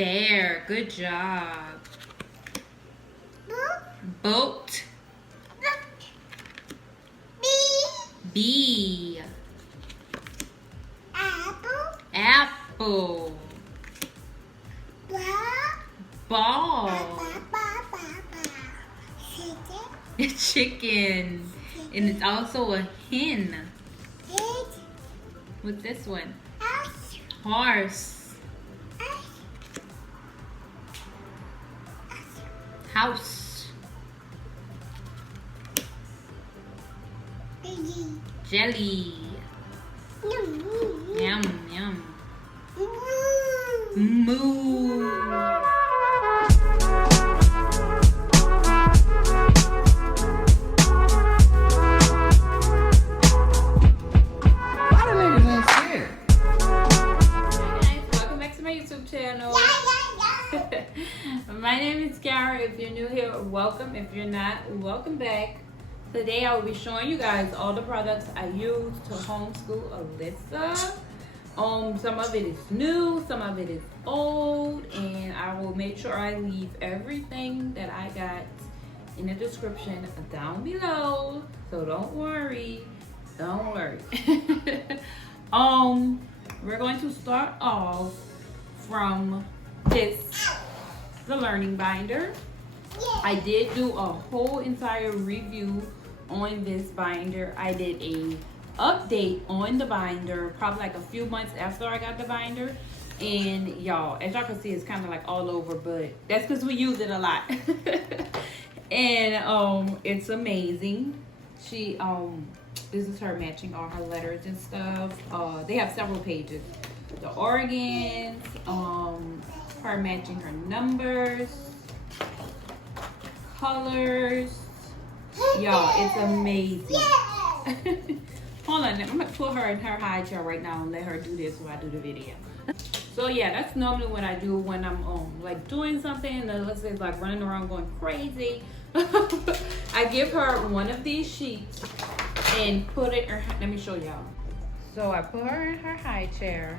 Bear. Good job. Boat. B. Apple. Ball. Chicken. And it's also a hen. What's this one? Horse. House. Jelly. Yum, yum. Moo. Channel. My name is Kara. If you're new here, welcome. If you're not, welcome back. Today I will be showing you guys all the products I use to homeschool Alyssa. Some of it is new, some of it is old, and I will make sure I leave everything that I got in the description down below. So don't worry. Don't worry. We're going to start off from this, the learning binder. I did do a whole entire review on this binder. I did a update on the binder probably like a few months after I got the binder, and y'all, as y'all can see, it's kind of like all over, but that's because we use it a lot. And it's amazing. She this is her matching all her letters and stuff. They have several pages. The organs, her matching her numbers, colors. Y'all, it's amazing. Hold on, I'm gonna put her in her high chair right now and let her do this while I do the video. So yeah, that's normally what I do when I'm like doing something and let's say like running around going crazy. I give her one of these sheets and put it in her, let me show y'all. So I put her in her high chair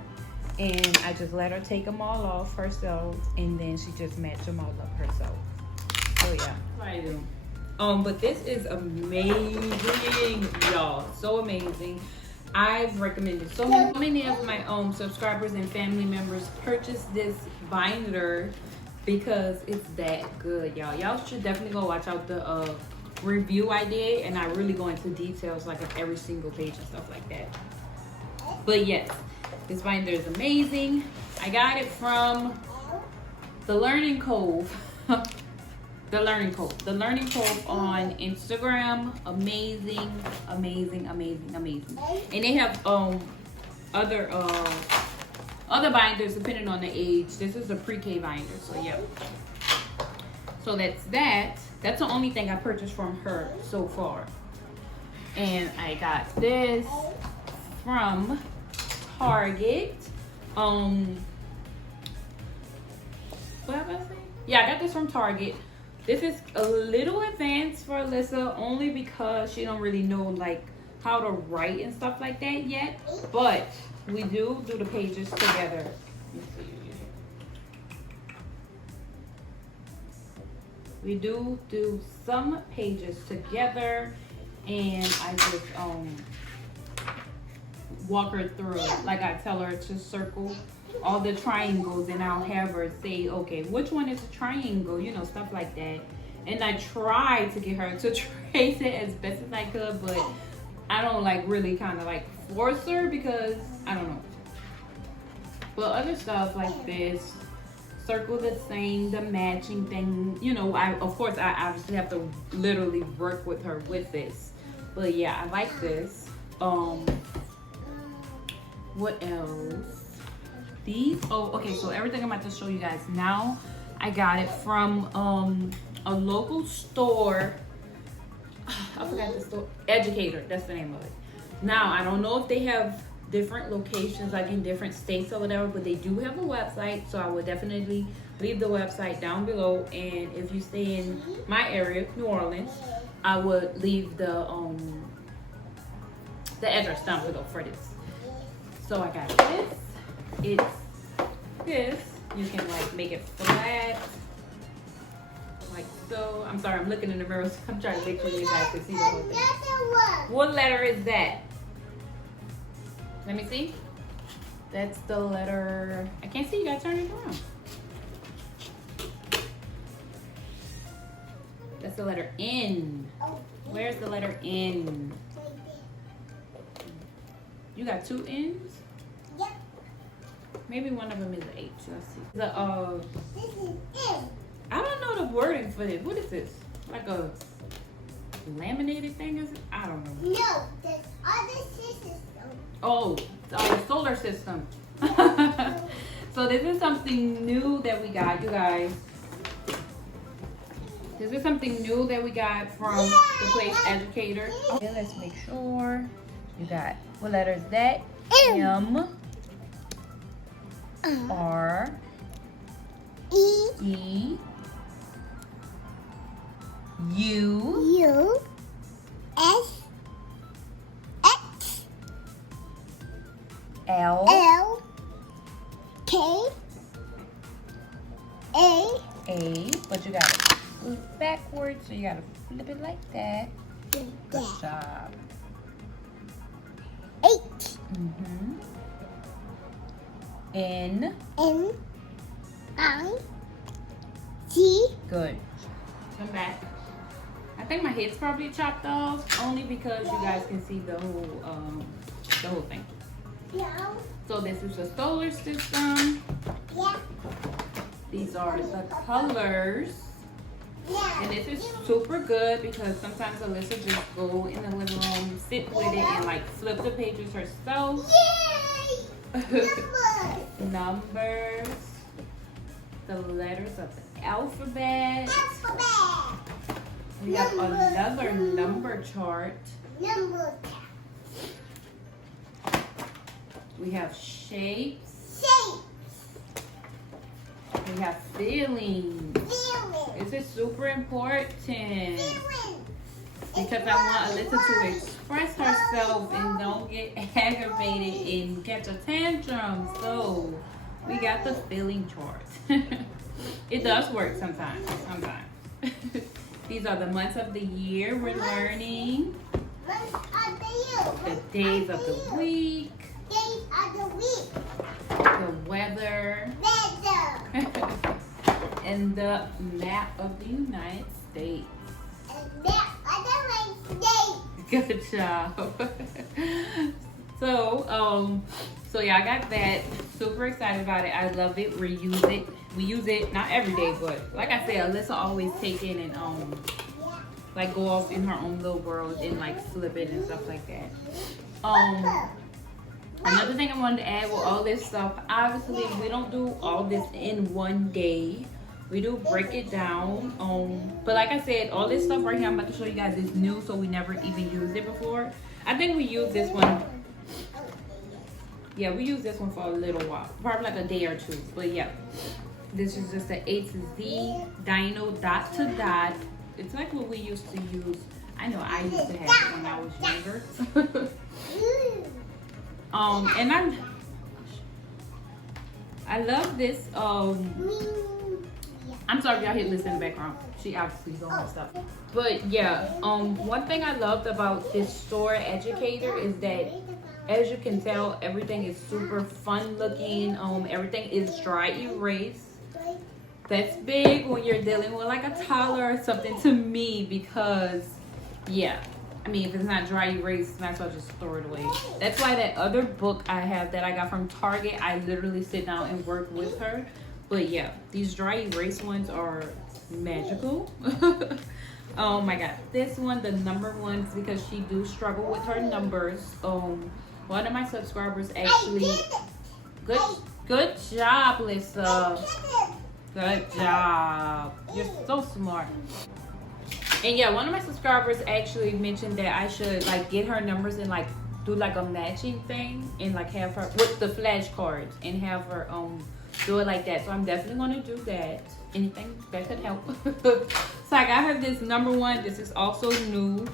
and I just let her take them all off herself, and then she just matched them all up herself. So yeah, I do. But this is amazing, y'all. So amazing. I've recommended so many of my subscribers and family members purchase this binder because it's that good, y'all. Y'all should definitely go watch out the review I did, and I really go into details like of every single page and stuff like that. But yes, this binder is amazing. I got it from the Learning Cove. The Learning Cove on Instagram. Amazing, amazing, amazing, amazing. And they have other binders depending on the age. This is a pre-K binder, so yeah. So that's that. That's the only thing I purchased from her so far. And I got this from Target. What have I said? Yeah, I got this from Target. This is a little advanced for Alyssa only because she don't really know like how to write and stuff like that yet. But we do the pages together. We do some pages together, and I just walk her through it. Like I tell her to circle all the triangles, and I'll have her say, okay, which one is a triangle, you know, stuff like that. And I try to get her to trace it as best as I could, but I don't like really kind of like force her because I don't know. But other stuff like this, circle the same, the matching thing, you know, of course I obviously have to literally work with her with this. But yeah, I like this. What else? These, okay, so everything I'm about to show you guys now, I got it from a local store. I forgot the store. Educator, that's the name of it. Now, I don't know if they have different locations like in different states or whatever, but they do have a website, so I would definitely leave the website down below. And if you stay in my area, New Orleans, I would leave the address down below for this. So I got this. It's this. You can like make it flat, like so. I'm sorry, I'm looking in the mirror. I'm trying to make sure you guys can see the whole thing. What letter is that? Let me see. That's the letter. I can't see. You gotta turn it around. That's the letter N. Where's the letter N? You got two N's? Yep. Maybe one of them is an H. Let's see. This is N. I don't know the wording for this. What is this? Like a laminated thing? Is it? I don't know. No, this other system. Oh, the solar system. So this is something new that we got, you guys. This is something new that we got from the place Educator. Okay, let's make sure. You got, what letter is that? M. R. E. U. S. X. L. K. A. But you gotta flip backwards, so you gotta flip it like that. Good job. H. N. I. C. Good. Come back. I think my head's probably chopped off only because you guys can see the whole thing. No. So this is the solar system. Yeah. These are the colors. Yeah. And this is super good because sometimes Alyssa just go in the living room, sit with it, and like flip the pages herself. Yay! Numbers. The letters of the alphabet. We have another number chart. Number. We have shapes. Shape. We have feelings. Feeling. This is super important Feeling. because I want Alyssa to express herself and don't get aggravated and catch a tantrum. So we got the feeling chart. It does work sometimes. These are the months of the year we're learning. Months of the year. The days of the week. Days of the week. The weather. Weather. And the map of the United States. And that other way state. Good job. So yeah, I got that. Super excited about it. I love it. We use it not every day, but like I said, Alyssa always take it and like go off in her own little world and like flip it and stuff like that. Another thing I wanted to add with all this stuff, obviously we don't do all this in one day. We do break it down. But like I said, all this stuff right here I'm about to show you guys is new, so we never even used it before. I think we used this one. Yeah, we used this one for a little while, probably like a day or two. But yeah, this is just the A to Z, Dino dot to dot. It's like what we used to use. I know I used to have it when I was younger. And I love this. I'm sorry if y'all hear this in the background. She obviously doing her stuff. But yeah, one thing I loved about this store Educator is that, as you can tell, everything is super fun looking. Everything is dry erase. That's big when you're dealing with like a toddler or something to me, because yeah, I mean, if it's not dry erase, might as well just throw it away. That's why that other book I have that I got from Target, I literally sit down and work with her. But yeah, these dry erase ones are magical. Oh my god, this one, the number ones, because she do struggle with her numbers. One of my subscribers actually, good job, Lisa. Good job. You're so smart. And yeah, one of my subscribers actually mentioned that I should like get her numbers and like do like a matching thing and like have her with the flashcards and have her do it like that. So I'm definitely going to do that. Anything that could help. So I got her this number one. This is also new.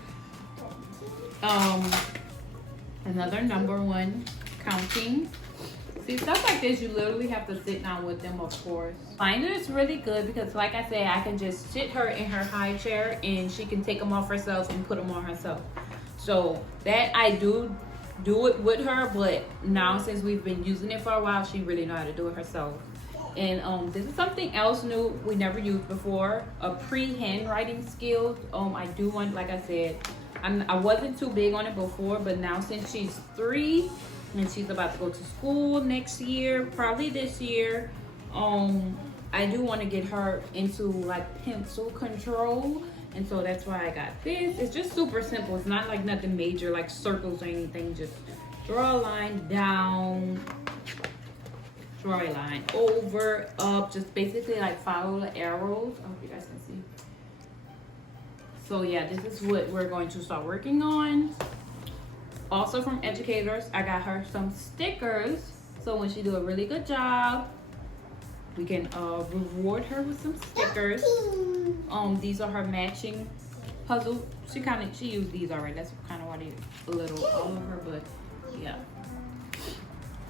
Another number one counting. See, stuff like this, you literally have to sit down with them, of course. Finder is really good because, like I said, I can just sit her in her high chair and she can take them off herself and put them on herself. So that I do it with her, but now since we've been using it for a while, she really know how to do it herself. And this is something else new we never used before, a pre-handwriting skill. I do want, like I said, I wasn't too big on it before, but now since she's 3 and she's about to go to school next year, probably this year, I do want to get her into like pencil control, and so that's why I got this. It's just super simple. It's not like nothing major like circles or anything. Just draw a line down, draw a line over, up, just basically like follow the arrows. I hope you guys can see. So yeah, this is what we're going to start working on. Also from Educators, I got her some stickers. So when she do a really good job, we can reward her with some stickers. These are her matching puzzle. She used these already. That's kind of why they a little all over, but yeah.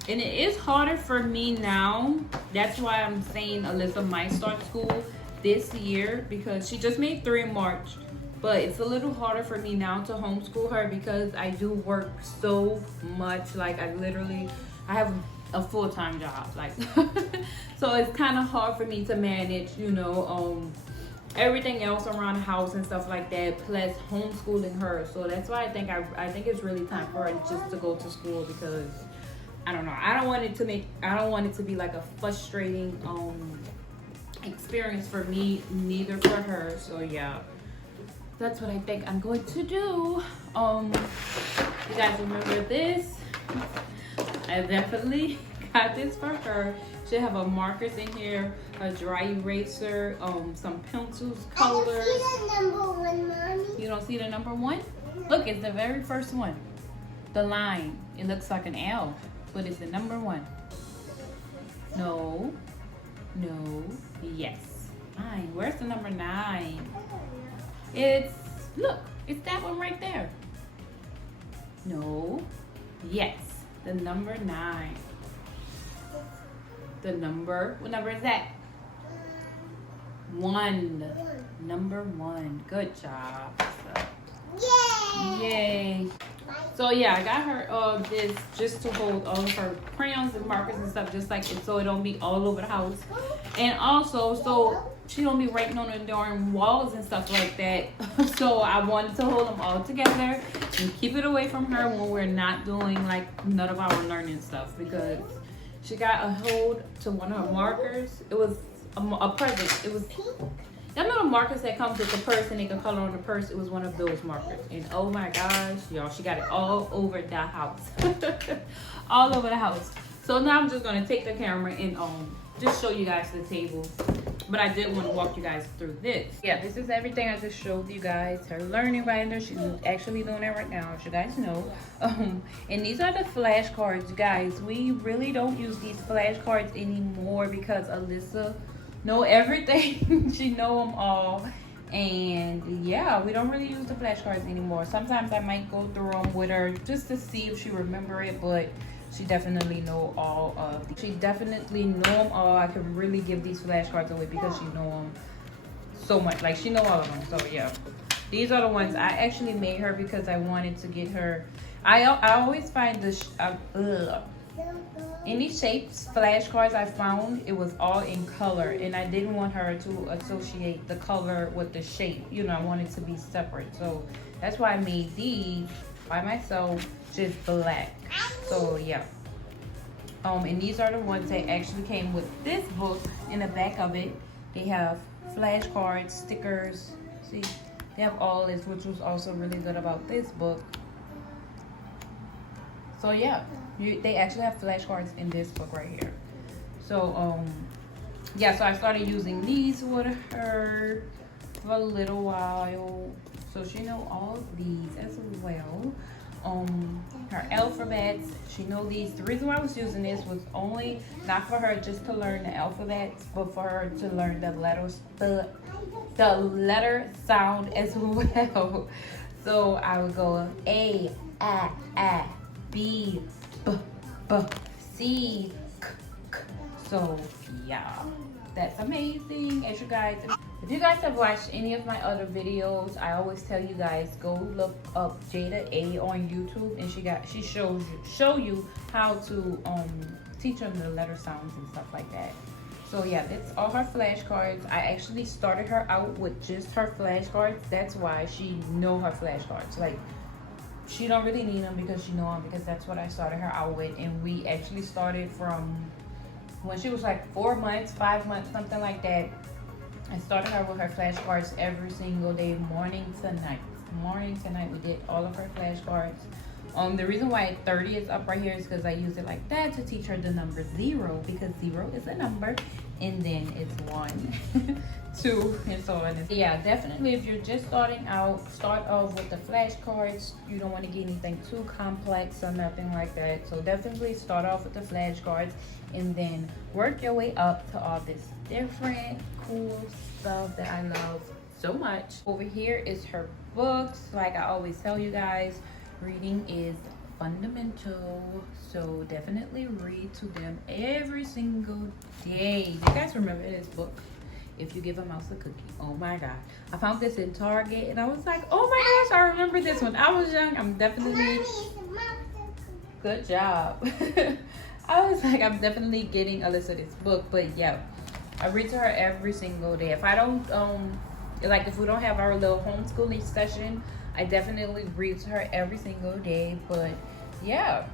And it is harder for me now. That's why I'm saying Alyssa might start school this year, because she just made 3 in March. But it's a little harder for me now to homeschool her because I do work so much. Like I have a full-time job. Like so it's kind of hard for me to manage, you know, everything else around the house and stuff like that, plus homeschooling her. So that's why I think it's really time for her just to go to school, because I don't know. I don't want it to be like a frustrating experience for me, neither for her. So yeah. That's what I think I'm going to do. You guys remember this? I definitely got this for her. She have a markers in here, a dry eraser, some pencils, colors. I don't see the number 1, Mommy. You don't see the number 1? Look, it's the very first one. The line. It looks like an L, but it's the number 1. No. No. Yes. 9. Where's the number 9? Look, it's that one right there. No. Yes, the number 9. What number is that? 1. Number 1. Good job. So, yay. So yeah, I got her this just to hold all of her crayons and markers and stuff, just like it, so it don't be all over the house. And also, so she don't be writing on the darn walls and stuff like that. So I wanted to hold them all together and keep it away from her when we're not doing like none of our learning stuff, because she got a hold to one of her markers. It was a present. It was, y'all know the markers that comes with the purse and they can color on the purse. It was one of those markers, and oh my gosh, y'all, she got it all over the house. All over the house. So now I'm just gonna take the camera and just show you guys the table. But I did want to walk you guys through this. Yeah, this is everything I just showed you guys. Her learning binder, she's actually doing that right now, as you guys know. And these are the flashcards, guys. We really don't use these flashcards anymore because Alyssa know everything. She know them all. And yeah, we don't really use the flashcards anymore. Sometimes I might go through them with her just to see if she remember it, but she definitely know all of these. She definitely know them all. I can really give these flashcards away because she know them so much. Like, she know all of them. So yeah, these are the ones I actually made her because I wanted to get her. I always find this any shapes flashcards I found, it was all in color, and I didn't want her to associate the color with the shape. You know, I wanted to be separate. So that's why I made these by myself, just black. So yeah, and these are the ones that actually came with this book. In the back of it, they have flashcards, stickers. See, they have all this, which was also really good about this book. So yeah, they actually have flashcards in this book right here. So yeah, so I started using these with her for a little while, so she know all of these as well. Her alphabets, she know these. The reason why I was using this was only not for her just to learn the alphabets, but for her to learn the letters, the letter sound as well. So I would go A, B, B, C, So yeah, that's amazing. As you guys, if you guys have watched any of my other videos, I always tell you guys go look up Jada A on YouTube, and she show you how to teach them the letter sounds and stuff like that. So yeah, that's all her flashcards. I actually started her out with just her flashcards. That's why she know her flashcards. Like, she don't really need them because she know them, because that's what I started her out with. And we actually started from when she was like 4 months, 5 months, something like that. I started her with her flashcards every single day, morning to night. Morning to night, we did all of her flashcards. The reason why 30 is up right here is because I use it like that to teach her the number 0, because 0 is a number, and then it's 1, 2, and so on. Yeah, definitely if you're just starting out, start off with the flashcards. You don't want to get anything too complex or nothing like that. So definitely start off with the flashcards and then work your way up to all this different cool stuff that I love so much. Over here is her books. Like I always tell you guys, reading is fundamental, so definitely read to them every single day. You guys remember this book, If You Give a Mouse a Cookie? Oh my god, I found this in Target and I was like, oh my gosh, I remember this when I was young. I'm definitely, good job. I was like, I'm definitely getting Alyssa this book. But yeah, I read to her every single day. If I don't like, if we don't have our little homeschooling session, I definitely read to her every single day. But yeah,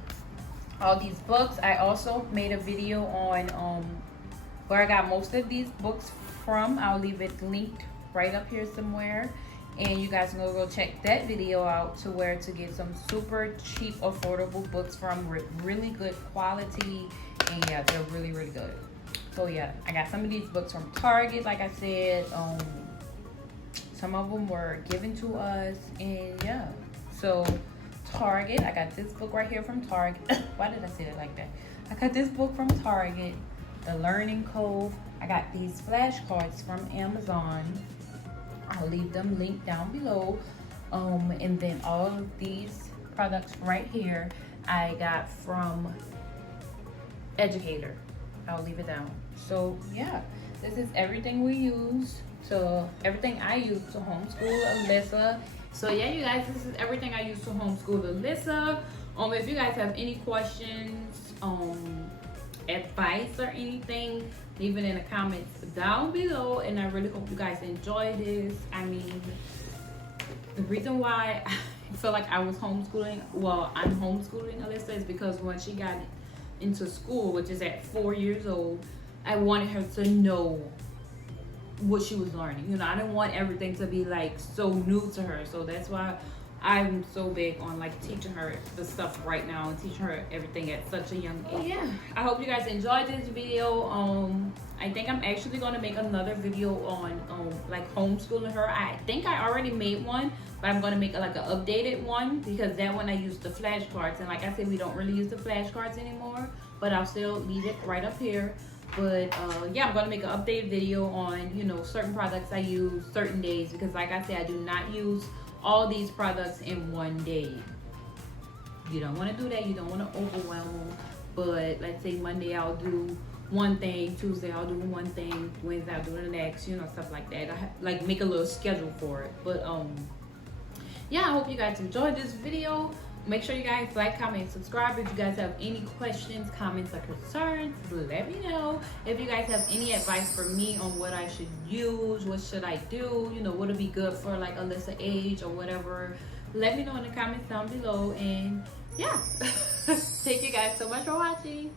all these books. I also made a video on where I got most of these books from. I'll leave it linked right up here somewhere, and you guys can go check that video out to where to get some super cheap, affordable books from, really good quality. And yeah, they're really good. So yeah, I got some of these books from Target, like I said. Some of them were given to us, and yeah. So Target, I got this book right here from Target. Why did I say it like that? I got this book from Target, the Learning Cove. I got these flashcards from Amazon. I'll leave them linked down below. And then all of these products right here I got from Educator. I'll leave it down. So yeah, this is everything we use. So everything I use to homeschool Alyssa. So yeah, you guys, this is everything I use to homeschool Alyssa. If you guys have any questions, advice or anything, leave it in the comments down below. And I really hope you guys enjoy this. I mean, the reason why I feel like I was homeschooling, well, I'm homeschooling Alyssa, is because when she got into school, which is at 4 years old, I wanted her to know what she was learning. You know, I didn't want everything to be like so new to her. So that's why I'm so big on like teaching her the stuff right now and teaching her everything at such a young age. Yeah, I hope you guys enjoyed this video. I think I'm actually going to make another video on like homeschooling her. I think I already made one, but I'm going to make like an updated one, because that one I used the flashcards, and like I said, we don't really use the flashcards anymore, but I'll still leave it right up here. But yeah, I'm going to make an updated video on, you know, certain products I use certain days, because like I said, I do not use all these products in one day. You don't want to do that. You don't want to overwhelm them. But let's say Monday I'll do one thing, Tuesday I'll do one thing, Wednesday I'll do the next, you know, stuff like that. I like make a little schedule for it. But yeah, I hope you guys enjoyed this video. Make sure you guys like, comment, and subscribe. If you guys have any questions, comments, or concerns, let me know. If you guys have any advice for me on what I should use, what should I do, you know, what would be good for like Alyssa age or whatever, let me know in the comments down below. And yeah, thank you guys so much for watching.